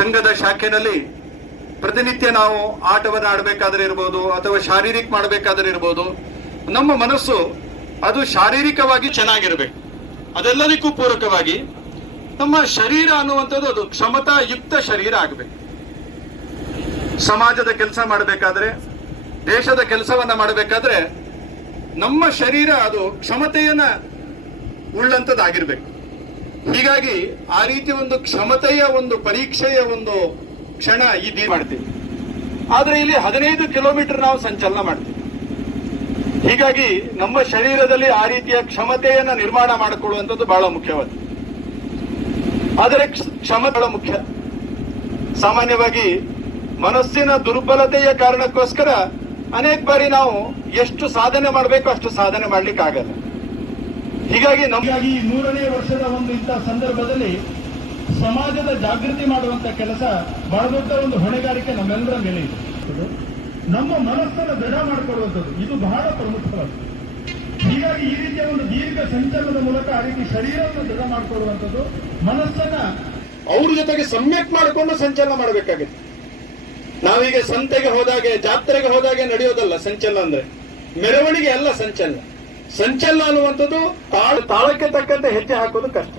ಸಂಘದ ಶಾಖೆನಲ್ಲಿ ಪ್ರತಿನಿತ್ಯ ನಾವು ಆಟವನ್ನು ಆಡಬೇಕಾದ್ರೆ ಇರ್ಬೋದು ಅಥವಾ ಶಾರೀರಿಕ ಮಾಡಬೇಕಾದ್ರೆ ಇರ್ಬೋದು, ನಮ್ಮ ಮನಸ್ಸು ಅದು ಶಾರೀರಿಕವಾಗಿ ಚೆನ್ನಾಗಿರ್ಬೇಕು. ಅದೆಲ್ಲದಕ್ಕೂ ಪೂರಕವಾಗಿ ನಮ್ಮ ಶರೀರ ಅನ್ನುವಂಥದ್ದು ಅದು ಕ್ಷಮತಾಯುಕ್ತ ಶರೀರ ಆಗಬೇಕು. ಸಮಾಜದ ಕೆಲಸ ಮಾಡಬೇಕಾದ್ರೆ, ದೇಶದ ಕೆಲಸವನ್ನ ಮಾಡಬೇಕಾದ್ರೆ ನಮ್ಮ ಶರೀರ ಅದು ಕ್ಷಮತೆಯನ್ನ ಉಳ್ಳಂಥದ್ದಾಗಿರ್ಬೇಕು. ಹೀಗಾಗಿ ಆ ರೀತಿ ಒಂದು ಕ್ಷಮತೆಯ ಒಂದು ಪರೀಕ್ಷೆಯ ಒಂದು ಕ್ಷಣ ಈ ಮಾಡ್ತೀವಿ. ಆದ್ರೆ ಇಲ್ಲಿ 15 ಕಿಲೋಮೀಟರ್ ನಾವು ಸಂಚಲನ ಮಾಡ್ತೀವಿ. ಹೀಗಾಗಿ ನಮ್ಮ ಶರೀರದಲ್ಲಿ ಆ ರೀತಿಯ ಕ್ಷಮತೆಯನ್ನ ನಿರ್ಮಾಣ ಮಾಡಿಕೊಳ್ಳುವಂಥದ್ದು ಬಹಳ ಮುಖ್ಯವಾದ. ಆದರೆ ಕ್ಷಮತೆ ಬಹಳ ಮುಖ್ಯ. ಸಾಮಾನ್ಯವಾಗಿ ಮನಸ್ಸಿನ ದುರ್ಬಲತೆಯ ಕಾರಣಕ್ಕೋಸ್ಕರ ಅನೇಕ ಬಾರಿ ನಾವು ಎಷ್ಟು ಸಾಧನೆ ಮಾಡಬೇಕು ಅಷ್ಟು ಸಾಧನೆ ಮಾಡ್ಲಿಕ್ಕೆ ಆಗಲ್ಲ. ಹೀಗಾಗಿ ನಮಗಾಗಿ 100ನೇ ವರ್ಷದ ಒಂದು ಇಂಥ ಸಂದರ್ಭದಲ್ಲಿ ಸಮಾಜದ ಜಾಗೃತಿ ಮಾಡುವಂತ ಕೆಲಸ ಬಹಳ ದೊಡ್ಡ ಒಂದು ಹೊಣೆಗಾರಿಕೆ ನಮ್ಮೆಲ್ಲರ ಮೇಲೆ ಇದೆ. ನಮ್ಮ ಮನಸ್ಸನ್ನು ದೃಢ ಮಾಡಿಕೊಳ್ಳುವಂಥದ್ದು ಇದು ಬಹಳ ಪ್ರಮುಖವಾಗಿದೆ. ಹೀಗಾಗಿ ಈ ರೀತಿಯ ಒಂದು ದೀರ್ಘ ಸಂಚಲನದ ಮೂಲಕ ಆ ರೀತಿ ಶರೀರವನ್ನು ದೃಢ ಮಾಡಿಕೊಳ್ಳುವಂಥದ್ದು, ಮನಸ್ಸನ್ನ ಅವ್ರ ಜೊತೆಗೆ ಸಮ್ಯಕ್ ಮಾಡಿಕೊಂಡು ಸಂಚಲನ ಮಾಡಬೇಕಾಗಿದೆ. ನಾವೀಗ ಸಂತೆಗೆ ಹೋದಾಗೆ, ಜಾತ್ರೆಗೆ ಹೋದಾಗೆ ನಡೆಯೋದಲ್ಲ ಸಂಚಲನ ಅಂದ್ರೆ, ಮೆರವಣಿಗೆ ಅಲ್ಲ ಸಂಚಲನ. ಸಂಚಲನ ಅನ್ನುವಂಥದ್ದು ತಾಳಕ್ಕೆ ತಕ್ಕಂತೆ ಹೆಜ್ಜೆ ಹಾಕೋದು ಕಷ್ಟ.